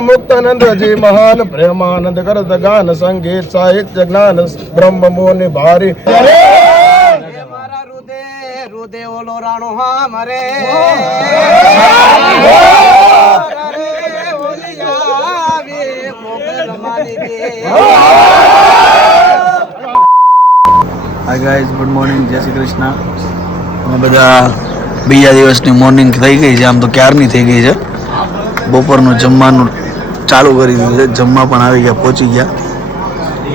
मुक्तानंद जी महान प्रेमानंद करत गान संगीत साहित्य ज्ञान ब्रह्म मुनि भारी मारा रुदे रुदे ओलो राणो हा मरे હાય ગાઈઝ, ગુડ મોર્નિંગ, જય શ્રી કૃષ્ણ. અમે બધા બીજા દિવસની મોર્નિંગ થઈ ગઈ છે. આમ તો ક્યારની થઈ ગઈ છે. બપોરનું જમવાનું ચાલુ કરી દીધું છે. જમવા પણ આવી ગયા, પહોંચી ગયા.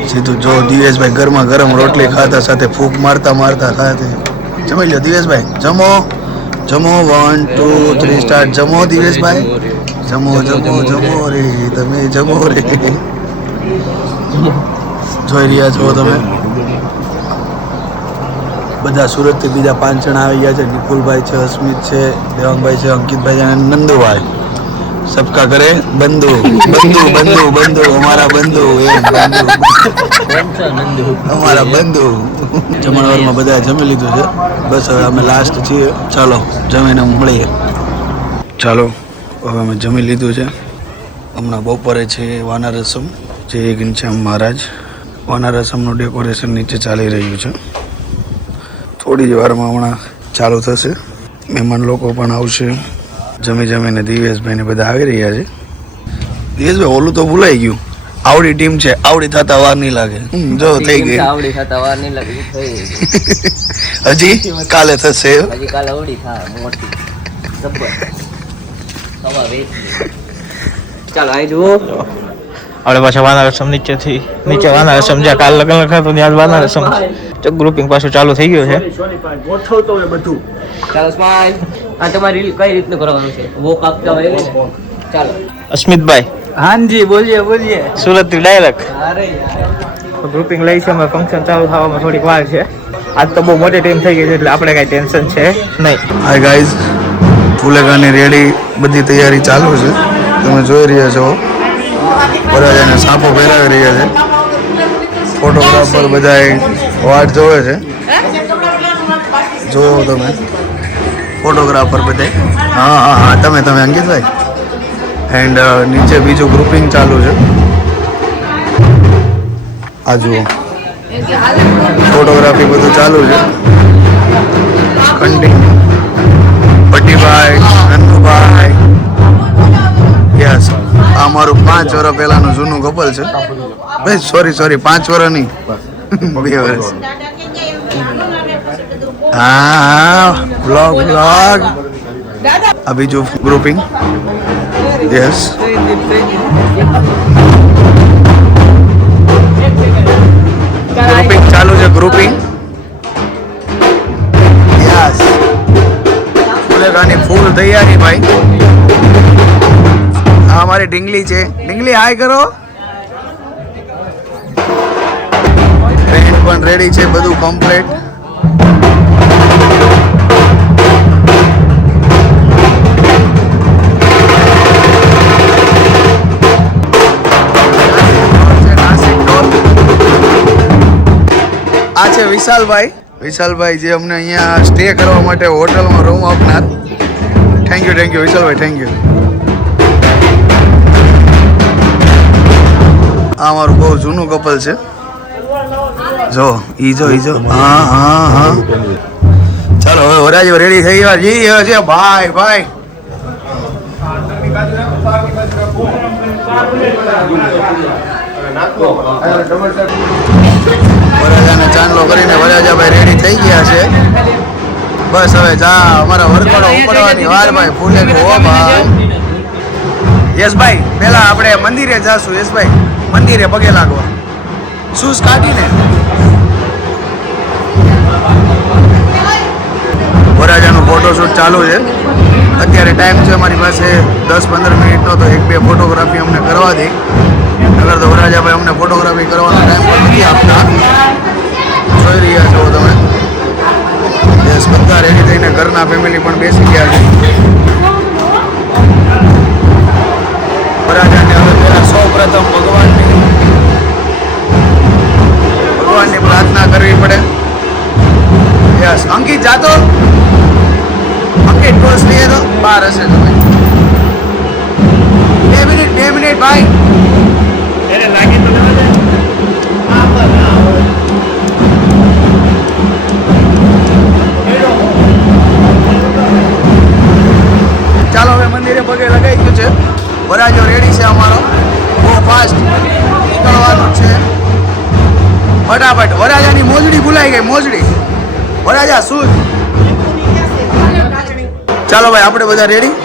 સીધું જો દિવેશભાઈ ગરમા ગરમ રોટલી ખાતા સાથે ફૂંક મારતા મારતા ખાતે જમી લ્યો. દિવેશભાઈ જમો જમો, 1 2 3 સ્ટાર્ટ. જમો દિવેશભાઈ, જમો જમો જમો રે, તમે જમો રે. જોઈ રહ્યા છો તમે બધા સુરતથી બીજા 5 જણા આવી ગયા છે. નિપુલભાઈ છે, અસ્મિત છે, દેવાંગભાઈ છે, અંકિતભાઈ છે અને નંદુભાઈ. सबका करे बंधु बंधु बंधु बंधु हमारा बंधु हमारा बंधु. જમણવારમાં બધા જમી લીધું છે. બસ હવે અમે લાસ્ટ છીએ. ચાલો જમીને મળીએ. ચાલો હવે અમે જમી લીધું છે. હમણાં બપોરે છે વાના રસમ, જે ઘનશ્યામ મહારાજ. વાના રસમનું ડેકોરેશન નીચે ચાલી રહ્યું છે. થોડી જ વારમાં હમણાં ચાલુ થશે. મહેમાન લોકો પણ આવશે. જમી જમીને દિવેશભાઈને બધા આવી રહ્યા છે. દિવેશભાઈ ઓલું તો ભૂલાઈ ગયું, આવડી ટીમ છે, આવડી થતા વાર નહીં લાગે. જો થઈ ગઈ, આવડી થતા વાર નહીં લાગે. હજી કાલે થશે. હજી કાલે આવડી થાય મોટી જબર. ચાલો આઈ જુઓ. આપણે પાછા વાના રસમ નીચે વાના રસમ જ્યાં કાલ લગ્ન લખાતું ત્યાં વાના રસમ તો ગ્રુપિંગ પાછું ચાલુ થઈ ગયું છે. ગોઠવતો હોય બધું. ચાલો સ્માઈલ. આ તમારી કઈ રીતનું કરવાનું છે? વોક આપતા હોય ને. ચાલો અસ્મિતભાઈ. હાજી બોલીએ બોલીએ. સુરતથી ડાયરેક્ટ. અરે યાર ગ્રુપિંગ લઈ છે. અમે ફંક્શન ચાલુ થવામાં થોડીક વાર છે. આજ તો બહુ મોટી ટીમ થઈ ગઈ છે એટલે આપણે કાંઈ ટેન્શન છે નહીં. હાય ગાઈઝ, ફુલેકાની રેડી બધી તૈયારી ચાલુ છે. તમે જોઈ રહ્યા છો બરાબર સાપો પહેરાવી રહ્યા છે. ફોટોગ્રાફર બધા વાટ જોવે છે. જોયો તમે ફોટોગ્રાફર બધા. હા હા હા, તમે અંકિતભાઈ. એન્ડ નીચે બીજું ગ્રુપિંગ ચાલુ છે. આ જુઓ ફોટોગ્રાફી બધું ચાલુ છે. કન્ટિન્યુ. ભટ્ટીભાઈ, નંદુભાઈ. યસ, આ મારું 5 વર્ષ પહેલાનું જૂનું કપલ છે. ભાઈ સોરી 5 વર્ષ નહીં, 2 વર્ષ. હા, બ્લોગ આ બીજું ગ્રુપિંગ. યસ, ગ્રુપિંગ ચાલુ છે. ગ્રુપિંગ યસ, ફૂલેકાની ફૂલ તૈયારી ભાઈ. આ અમારી ઢીંગલી છે. ઢીંગલી હાય કરો. ટ્રેન પણ રેડી છે, બધું કમ્પ્લીટ. આ છે વિશાલભાઈ જે અમને અહીંયા સ્ટે કરવા માટે હોટલમાં રૂમ આપનાર. થેન્ક યુ વિશાલભાઈ, થેન્ક યુ. આ અમારું બહુ જૂનું કપલ છે. જો હા. ચાલો હવે વરાજી રેડી થઈ ગયા. જી છે ભાઈ. વરાજાને ચાંદલો કરીને વરાજાભાઈ રેડી થઈ ગયા છે. બસ હવે જા અમારા વરઘોડો ઉપડવાની વાર ભાઈ. ફૂલે હો ભાઈ. યશભાઈ પેલા આપણે મંદિરે જાશું. યશભાઈ મંદિરે પગે લાગવા. શૂઝ કાઢીને. વરાજાનું ફોટોશૂટ ચાલુ છે. અત્યારે ટાઈમ છે અમારી પાસે 10-15 મિનિટનો, તો 1-2 ફોટોગ્રાફી અમને કરવા દે. નગર તો વરાજાભાઈ અમને ફોટોગ્રાફી કરવાનો ટાઈમ પણ નથી આપતા. જોઈ રહ્યા છો તમે. યસ, બધા રેડી થઈને ઘરના ફેમિલી પણ બેસી ગયા છે. વરાજાને હવે પહેલા સૌપ્રથમ ભગવાનની પ્રાર્થના કરવી પડે. યસ, અંકિત જાતો. અંકિત ટોસ લઈએ તો બહાર હશે તમે. 2 મિનિટ 2 મિનિટ ભાઈ. ચાલો હવે મંદિરે પગે લગાઈ ગયું છે. વરાજો રેડી છે અમારો. બહુ ફાસ્ટ નીકળવાનું છે ફટાફટ. વરાજાની મોજડી ભૂલાઈ ગઈ. મોજડી વરાજા શું. ચાલો ભાઈ આપણે બધા રેડી.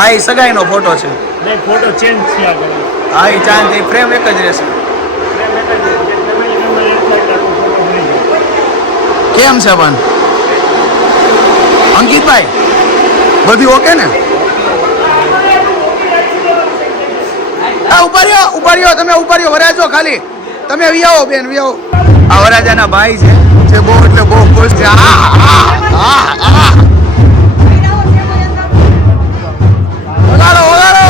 આ ઈ સગાઈનો ફોટો છે. ફોટો ચેન્જ થયા કરે. હા ઈ ચાંદ ફ્રેમ એક જ રહેશે. કેમ છે પણ અંકિતભાઈ બધું ઓકે ને? હા ઉભા રહ્યો તમે ઉભા રહ્યો. વરાજો ખાલી તમે વી આવો બેન વી આવો. આ વરાજાના ભાઈ છે જે બહુ એટલે બહુ ખુશ છે. ઓગાડો ઓગાડો.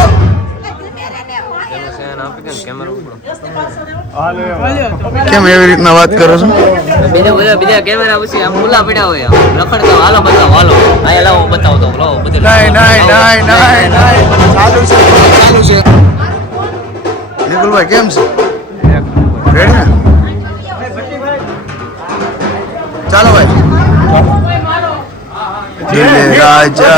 કેમ એવી રીતના વાત કરો છો? બીજા કેમેરા પછી આમ ખુલ્લા પડ્યા હોય રખડતા હાલો બતાવો હાલો અહીંયા લાવો બતાવો તો લાવો બધું નહીં ચાલુ છે નિકુલભાઈ કેમ છે? રેડી ને? ચાલો ભાઈ. રાજા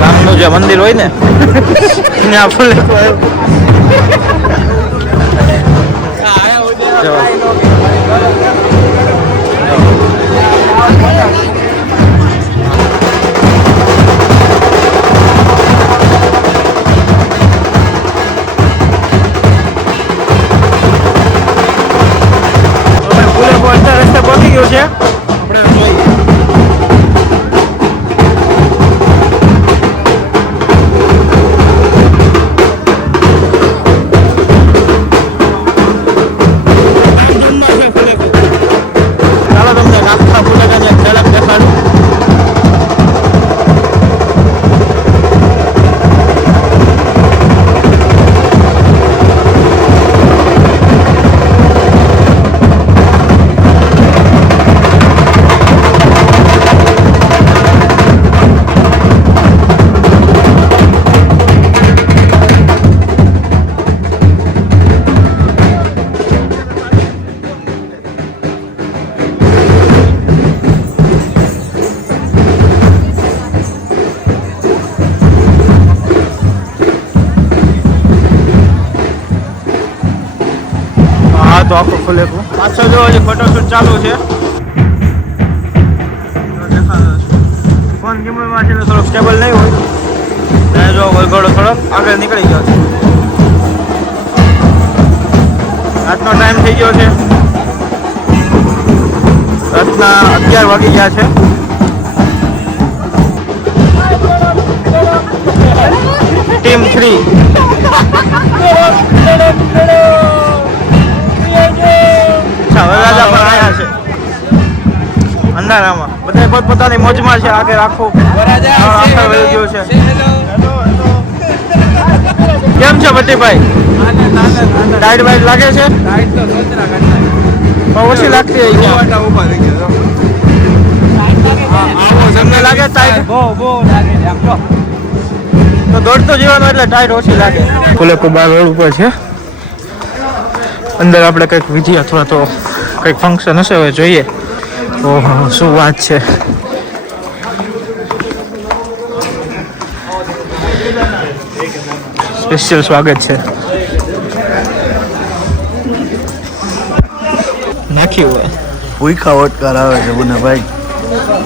રામનું જે મંદિર હોય ને ત્યાં ફૂલે રસ્તે પહોંચી ગયો છે. તો આખું ફૂલેકું પાછળ જો હજી ફોટોશૂટ ચાલુ છે. ફોન ગિમ્બલમાં છે થોડોક સ્ટેબલ નહીં હોય અને જો વલઘોડો થોડોક આગળ નીકળી ગયો છે. રાતનો ટાઈમ થઈ ગયો છે. રાતના 11 વાગી ગયા છે. ટીમ 3 વરરાજા પણ આવ્યા છે અંધારામાં. બધા પોતપોતાની મોજમાં છે. આગળ આખું આખા વહી ગયું છે. કેમ છે ભટ્ટીભાઈ? ટાઈટ વાઈટ લાગે છે? ઓછી લાગતી હોય છે. તમને લાગે ટાઈટ? તો દોડતો જીવાનું એટલે ટાઈટ ઓછી લાગે. ફુલેકો બાર રોડ ઉપર છે. અંદર આપણે કંઈક વિધિ અથવા તો કંઈક ફંક્શન હશે. હવે જોઈએ. ઓહો શું વાત છે. સ્પેશિયલ સ્વાગત છે. નાખ્યું હોય ભૂખા ઓટકાર આવે છે મને ભાઈ.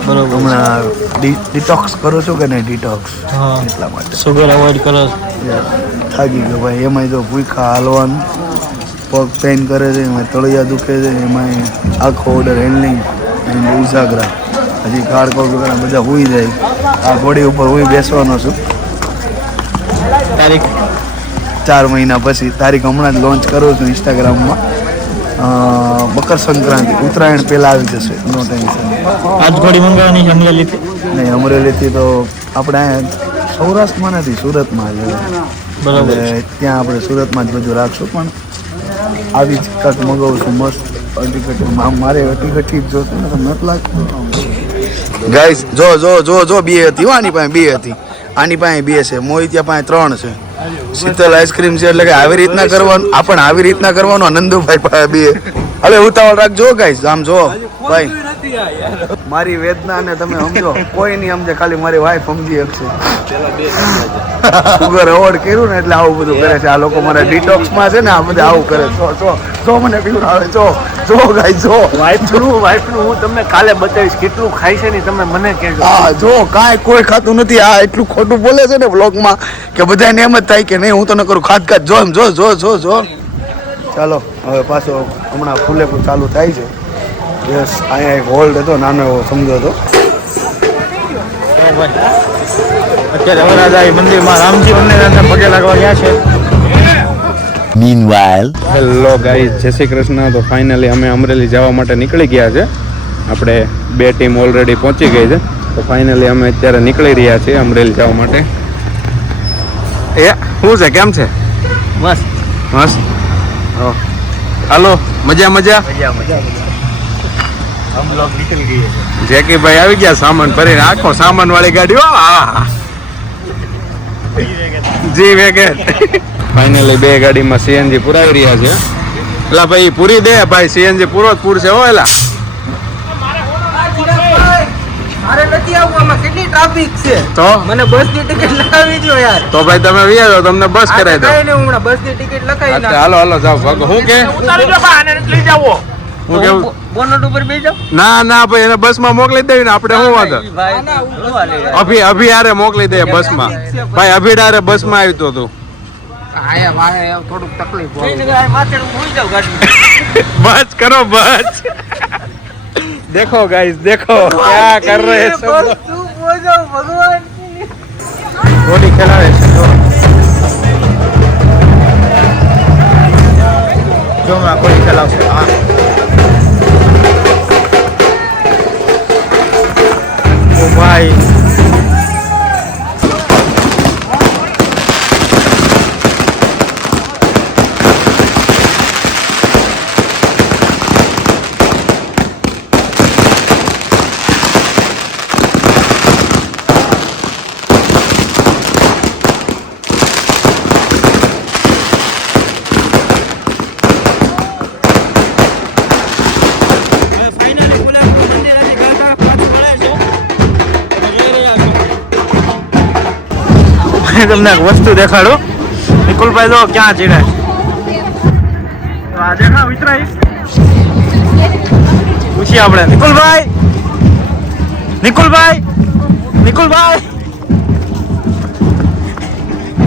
બરોબર. હમણાં ડિટોક્સ કરો છો કે નહીં? ડિટોક્સ. હા એટલા માટે સુગર અવોઇડ કરો. થાકી ગયો ભાઈ. એમાંય તો ભૂખા હાલવાનું, પગ પેઇન કરે છે, એમાં તળિયા દુખે છે, એમાં આખો ઓર્ડર હેન્ડલિંગ ઉજાગરા. હજી કાળ પગ બધા હોઈ જાય. આ ઘોડી ઉપર હું બેસવાનો છું. તારીખ? 4 મહિના પછી. તારીખ હમણાં જ લોન્ચ કરું છું ઇન્સ્ટાગ્રામમાં. મકર સંક્રાંતિ ઉત્તરાયણ પહેલાં આવી જશે. નો ટેન્શન. આજ ઘોડી મંગાવવાની છે અમરેલીથી? નહીં, અમરેલીથી તો આપણે અહીંયા સૌરાષ્ટ્રમાં નથી, સુરતમાં છે. બરાબર. એટલે ત્યાં આપણે સુરતમાં જ બધું રાખશું. પણ આવી જ કંઈક મગાવું છું મસ્ત. મારે હટીકટી જ જોતું ને તો નથી લાગતું. ગાઈસ જો જો જો જો બે હતી હો, આની પાસે બે હતી, આની પાસે બે છે, મોહિતિયા પાસે 3 છે. શીતલ આઈસ્ક્રીમ છે. એટલે કે આવી રીતના કરવાનું, આપણને આવી રીતના કરવાનું. નંદુભાઈ પાસે 2. હવે ઉતાવળ રાખજો ગાઈસ. આમ જો ભાઈ, મારી વેદના ને તમે સમજો. કોઈ નહીં સમજે, ખાલી મારી વાઈફ સમજી શકશે. સુગર અવોર્ડ કર્યું ને એટલે આવું બધું કરે છે આ લોકો. મારા ડિટોક્સમાં છે ને આ બધા આવું કરે. જો મને પીવડાવે. જો ગાઈસ, જો વાઈફનું હું તમને કાલે બતાવીશ કેટલું ખાય છે ને, તમે મને કહેજો. હા જો કાંઈ કોઈ ખાતું નથી. આ એટલું ખોટું બોલે છે ને વ્લોગમાં કે બધાને એમ જ થાય કે નહીં હું તો ન કરું. ખાત જો એમ જો. ચાલો હવે પાછો હમણાં ફૂલેપુર ચાલુ થાય છે. યસ, અહીંયા એક હોલ્ડ હતો નાનો એવો, સમજો હતો. અત્યારે વરાજાઈ મંદિરમાં રામજી મંદિરના પગે લાગવા ગયા છે. હેલો ગાઈઝ, જય શ્રી કૃષ્ણ. તો ફાઇનલી અમે અમરેલી જવા માટે નીકળી ગયા છે. આપણે 2 ટીમ ઓલરેડી પહોંચી ગઈ છે. તો ફાઇનલી અમે અત્યારે નીકળી રહ્યા છીએ અમરેલી જવા માટે. શું છે, કેમ છે? મસ્ત. હાલો, મજા. જેકીભાઈ આવી ગયા સામાન ભરીને. આખો સામાન વાળી ગાડી. હા, જી વેગન. ફાઇનલી 2 ગાડીમાં સીએનજી પુરાવી રહ્યા છે. એલા ભાઈ પૂરી દે ભાઈ, સીએનજી પૂરો જ પૂરશે. હો એલા મારે નથી આવવું, આમાં કેટલી ટ્રાફિક છે. તો મને બસની ટિકિટ લખાવી દો યાર. તો ભાઈ તમે વ્યાજો, તમને બસ કરાવી દો. કાંઈ નહીં, હમણાં બસની ટિકિટ લખાવી નાખ. હાલો જાઓ ભાગો. હું કે હું કેવું? બોનટ ઉપર બેસી જાઓ. ના ભાઈ, એને બસમાં મોકલી દેવી ને આપણે. શું વાંધો? અભી હારે મોકલી દે બસમાં. ભાઈ અભી હારે બસમાં આવી તો તું. થોડુંક તકલીફ માથે ભૂલી જાવ ગાડી. बस करो बस. देखो गाइस, देखो क्या कर रहे हैं सब. ભગવાન ઘોડી ખેલાવે છે. જો મેં ઘોડી ખેલાવશે. હા, ઓ ભાઈ, તમને એક વસ્તુ દેખાડું. નિકુલભાઈ જો ક્યાં ચીડે. તો આજે ના વિતરાઈ પૂછીએ આપણે. નિકુલભાઈ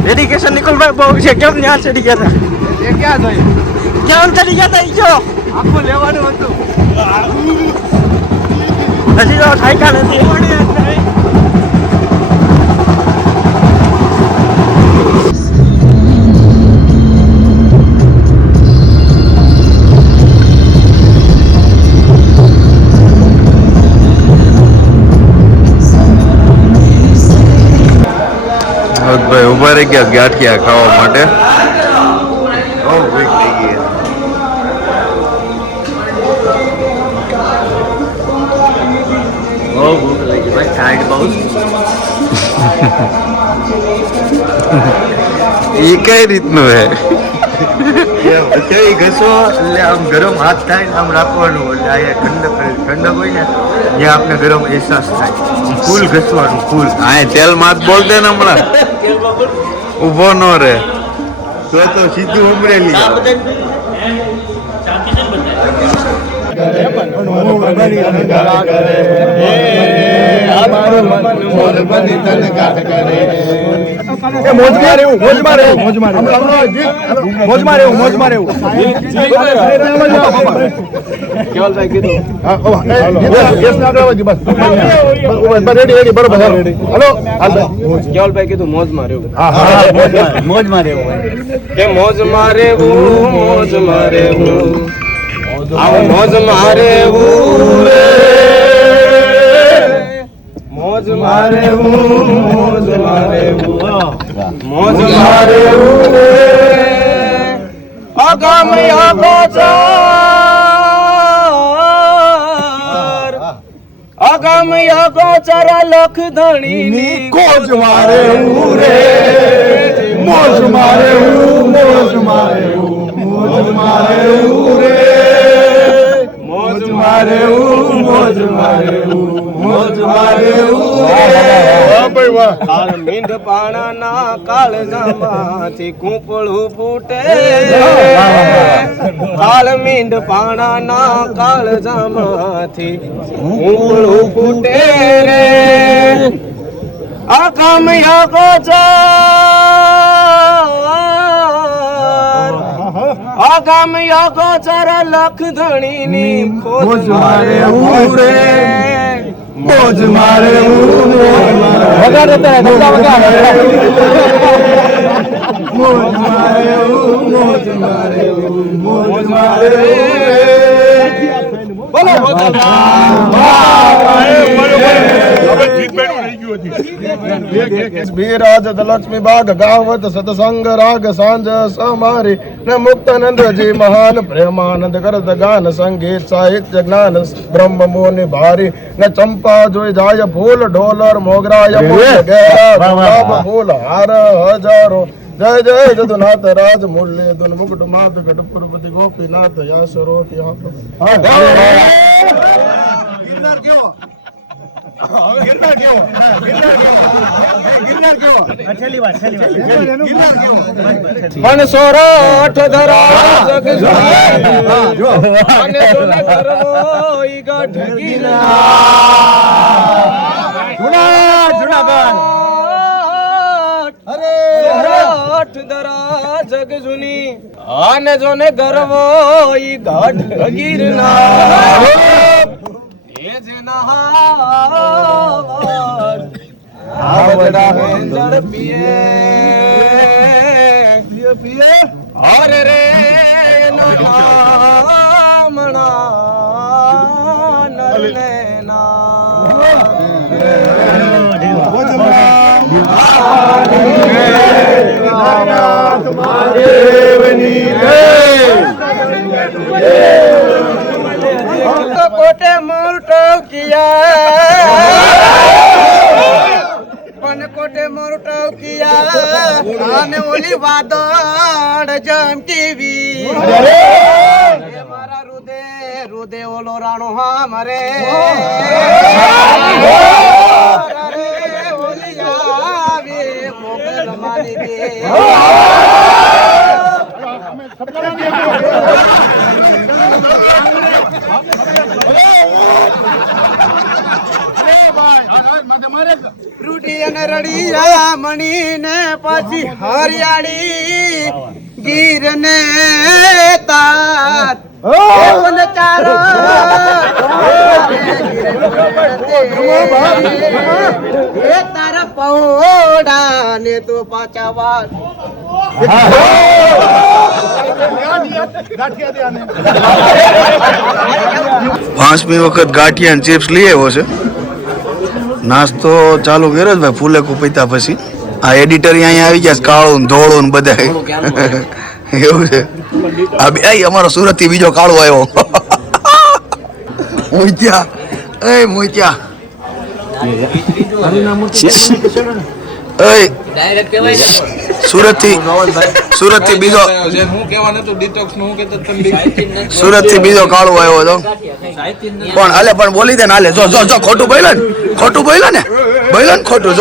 ડેડિકેશન નિકુલભાઈ બહુ છે. કેમ ત્યાં ચડી ગયા હતા? ક્યાં ચડી ગયા હતા? જો આખું લેવાનું હતું. હજી તો થાક્યા નથી. ભાઈ ઉભા રહી ગયા ગાંઠિયા ખાવા માટે. બહુ ભીખ થઈ ગઈ. બહુ ભૂખ લાગી ભાઈ, ટાઈટ બહુ. એ કઈ રીતનું હે? રસોઈ ઘસો એટલે આમ ગરમ હાથ થાય ને આમ રાખવાનું. એટલે અહીંયા ઠંડક હોય ને જ્યાં આપણે ગરમ અહેસાસ થાય. ફૂલ ઘસવાનું, ફૂલ. હા, તેલ માત બોલતે ને હમણાં ઉભો નો રે તો સીધું ઉમરેલી. મોજમાં રહેવું. હા, ઓ, એ, ગેસને આગળ આવવા દે, બસ. બસ, રેડી, બરોબર, હાલો. હાલો, હાલ ભાઈ. કેવલભાઈ કીધું મોજમાં રહેવું. હા, હા, મોજમાં રહેવું કે મોજમાં રહેવું, મોજમાં રહેવું, આવો મોજમાં રહેવું રે, મોજમાં રહેવું, મોજમાં રહેવું, મોજમાં રહેવું રે, અગમ્ય ગોચર, અગમ્ય ગોચર લખ ધણીની કોચ મારે રે, મોજ મારે મોજ મારે મોજ મારે રે, મોજ મારે મોજ મારે મોજ મારે કાળ મીંઢ પાણાના કાળજામાંથી કૂંપળું ફૂટે, કાળ મીંઢ પાણાના કાળજામાંથી કૂંપળું ફૂટે રે, અગમ્ય ગોચર, અગમ્ય ગોચર લખ ધણીની ખોજ મારે રે, મોજ મારે મોજ મારે મોજ મારે મોજ મારે બોલો બિરાજ લક્ષ્મી બાગ ગાવત સતસંગ રાગ સાંજ સમારી ને મુક્તાનંદજી મહાન પ્રેમાનંદ કરત ગાન સંગીત સાહિત્ય જ્ઞાન બ્રહ્મ મુનિ ભારી ને ચંપા જોઈ જાય ફૂલ ઢોલર મોગરાય ગુલાબ ફૂલ હાર હજારો જય જય જદુનાથ રાજ મુરલી ધુન મુकुट માત ગઢપુરપતિ ગોપીનાથ યાસરો ગિરનાર કેવો ગિરનાર કેવો ગિરનાર કેવો પણ સોરઠ ધરા જગ અને સોને કરવો ઈ ગાંઠ સોરઠ ધરા જગ જુની અને જોને ગરવો ઈ ગાંઠ ગિરનાર, એ જેના આવડા હેંજળ પીએ હરે રે નામણા નરને કોટે મોરટો પણ કોટે મોરટો અને ઓલી વાદળ જમકીવી મારા રુદે ઓલો રાણો હા મરે ઓલી આવે મોગલ મારી દે રૂટી અને રડિયા મણી ને પછી હરિયાળી ગીર ને તાર તારા પૌડા ને તો પાછા વાર 5મી વખત ગાંઠિયા અને ચિપ્સ લઈ આવ્યો છે. નાસ્તો ચાલુ કર્યો ભાઈ ફૂલેકું પીતા પછી. આ એડિટર અહીંયા આવી ગયા કાળું ધોળું બધા એવું છે. આ બે અમારો સુરત થી બીજો કાળો આવ્યો મોત્યા એ મોત્યા સુરત થી બીજો કાળો આવ્યો હતો પણ હાલે પણ બોલી દે ને હાલે જો જો ખોટું બોલે ને ખોટું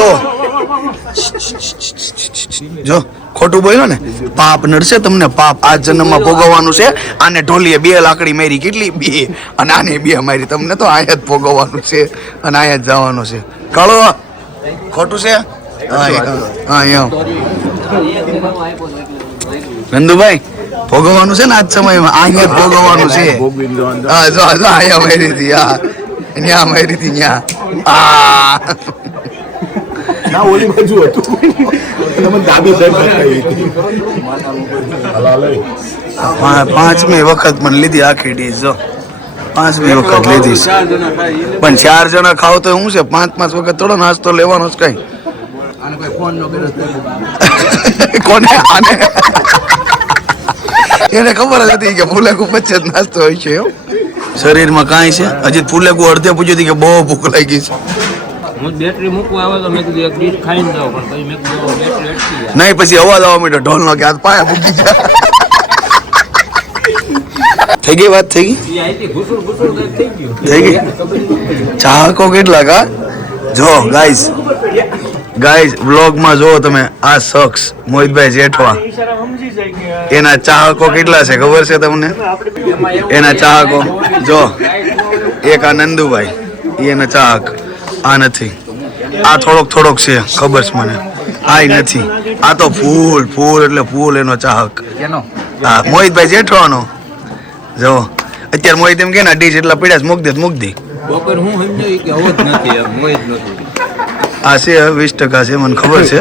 જો ખોટું બોલ્યો ને પાપ નડશે તમને. પાપ આ જન્મમાં ભોગવવાનું છે. આને ઢોલીએ 2 લાકડી મારી કેટલી 2 અને આને 2 મારી. તમને તો અહીંયા જ ભોગવવાનું છે અને અહીંયા જ જવાનું છે. કાળો ખોટું છે. હા નંદુભાઈ ભોગવવાનું છે ને આજ સમયમાં અહીંયા જ ભોગવવાનું છે. હા જો અહીંયા મારી હતી. હા ન્યા મારી હતી ન્યા. આ ના ઓલી બાજુ હતું તમે દાદી પાંચમી વખત મને લીધી આખી ડીશ જો. 5મી વખત લીધી છે. પણ 4 જણા ખાવ તો શું છે 5 વખત થોડો નાસ્તો લેવાનો જ કઈ. કોને આને એને ખબર જ હતી કે ફૂલેકું પછી જ નાસ્તો હોય છે. શરીરમાં કાંઈ છે હજી ફૂલેકું અડધે પૂછ્યું હતું કે બહુ ભૂખ લાગી છે. હું બેટરી મૂકવા આવ્યો તો મેં કીધું એક ડીશ ખાઈને જાવ પણ પછી મેં કીધું બેટરી અટકી જાય. નહીં પછી અવાજ આવવા માંડ્યો ઢોલનો કે હાથ પાયા મૂકી ગયા. થઈ ગઈ વાત થઈ ગઈ એ આઈથી ઘૂસુર કંઈક થઈ ગયું. થઈ ગઈ. ચાહકો કેટલા કા જો ગાઈસ વ્લોગમાં જો તમે આ શખ્સ મોહિતભાઈ જેઠવા એના ચાહકો કેટલા છે ખબર છે તમને? એના ચાહકો જો એક આ નંદુભાઈ એના ચાહક આ નથી. આ થોડોક છે ખબર છે મને. આ નથી. આ તો ફૂલ એટલે ફૂલ એનો ચાહક. હા મોહિતભાઈ જેઠવાનો જો અત્યારે મોહિત એમ કે ને ડીશ એટલા પડ્યા છે મૂક દે. બપોર હું સમજાય કે અવાજ નથી એમ મોહિત નથી. આ છે 20% છે મને ખબર છે.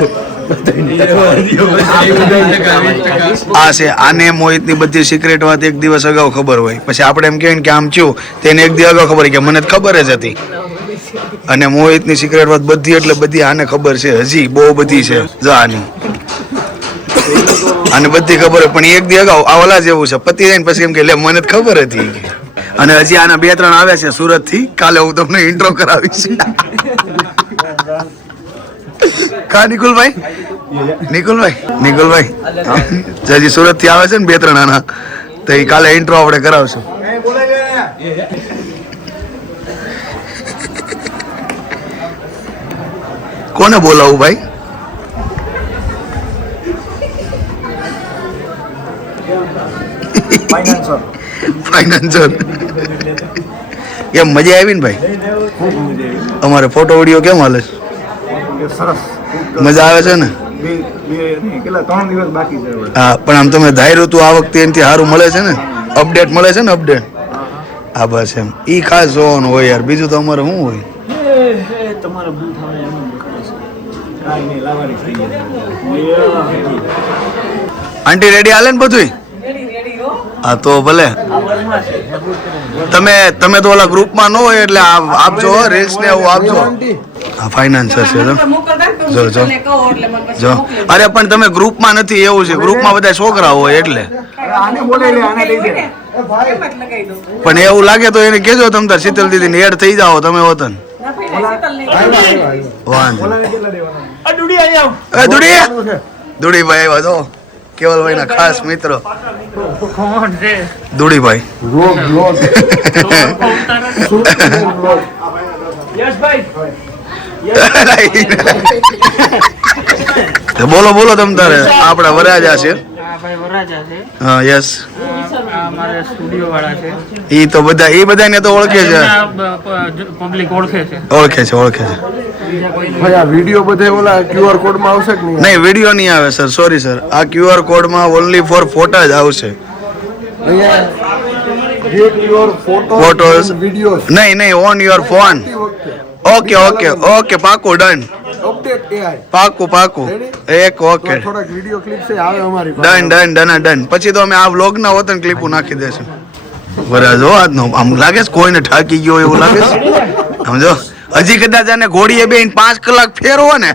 આ છે આને મોહિતની બધી સિક્રેટ વાત એક દિવસ અગાઉ ખબર હોય પછી આપણે એમ કહેવાય કે આમ થયું તેને એક દિવસ અગાઉ ખબર કે મને જ ખબર જ હતી. અને મોહિતની સિક્રેટ વાત બધી એટલે બધી આને ખબર છે હજી બહુ બધી છે જો આની આને બધી ખબર હોય પણ એક દિવસ અગાઉ આ ઓલા જેવું છે પતિ જાય ને પછી એમ કે લે મને જ ખબર હતી. અને હજી આના 2-3 આવ્યા છે સુરત થી. કાલે હું તમને ઇન્ટ્રો કરાવીશ. કા નિકુલભાઈ હજી સુરત થી આવે છે ને 2-3 આના તો એ કાલે ઇન્ટ્રો આપણે કરાવશું. કોને બોલાવું ભાઈ? ફાઇનાન્સર. કેમ મજા આવી ને ભાઈ? અમારે ફોટો વિડીયો કેમ હાલે છે? મજા આવે છે ને? હા પણ આમ તમે ધાર્યું તું આ વખતે એનાથી સારું મળે છે ને? અપડેટ મળે છે ને? અપડેટ હા બસ એમ ઈ ખાસ જોવાનું હોય યાર. બીજું તો અમારે શું હોય? આંટી રેડી હાલે ને બધું? હા તો ભલે. તમે તો ઓલા ગ્રુપમાં ન હોય એટલે આપજો રીલ્સ ને એવું આપજો. હા ફાઇનાન્સર છે જો. અરે પણ તમે ગ્રુપમાં નથી એવું છે. ગ્રુપમાં બધા છોકરા હોય એટલે. પણ એવું લાગે તો એને કેજો તમે તાર શીતલ દીદી ને એડ થઈ જાઓ તમે હોતન. દુડીભાઈ આવ્યા છો કેવલભાઈ ના ખાસ મિત્રો. દુડીભાઈ બોલો તમ તારે. આપડા વરાજા છે. હા યસ. ઈ તો બધાને તો ઓળખે છે. ઓળખે છે. વિડીયો બધે ઓલા QR કોડ માં આવશે કે નહીં? વિડીયો નહીં આવે સર. Sorry sir. આ QR કોડ માં ઓનલી ફોર ફોટા જ આવશે. ફોટોસ નહીં ઓન યોર ફોન. ઓકે પાકું ડન. પાકું એક ઓકે ડન. પછી તો અમે આ વ્લોગ ના હોત ને ક્લિપો નાખી દેશું. બરાબર આજનો આમ લાગે છે કોઈને ઠાકી ગયો એવું લાગે છે. સમજો હજી કદાચ આને ઘોડીએ બેન 5 કલાક ફેરવો ને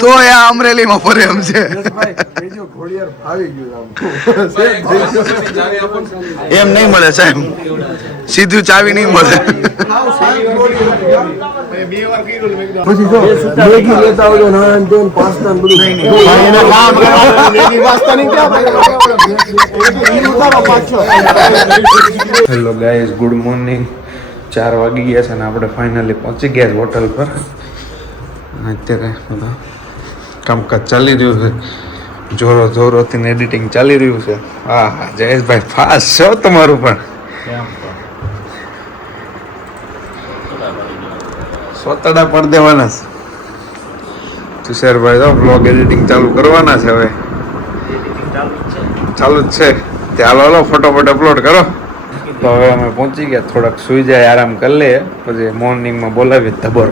તો એ અમરેલીમાં ફરે એમ છે. એમ નહીં મળે સાહેબ. સીધું ચાવી નહીં મળે. Hello guys, good morning. 4 વાગી ગયા છે અને આપણે ફાઇનલી પહોંચી ગયા છે હોટલ પર. અત્યારે બધા કામકાજ ચાલી રહ્યું છે. જોરોથી એડિટિંગ ચાલી રહ્યું છે. હા જયેશભાઈ ફાસ્ટ છો તમારું પણ. સોતડા પડ દેવાના છે. તુષારભાઈ તો બ્લોગ એડિટિંગ ચાલુ કરવાના છે હવે. ચાલુ જ છે ત્યાં હાલો ફટોફટ અપલોડ કરો. તો હવે અમે પહોંચી ગયા, થોડાક સુઈ જાય, આરામ કરી લઈએ, પછી મોર્નિંગમાં બોલાવી ધબર.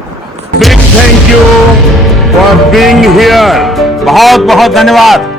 Big thank you for being here. बहुत बहुत धन्यवाद.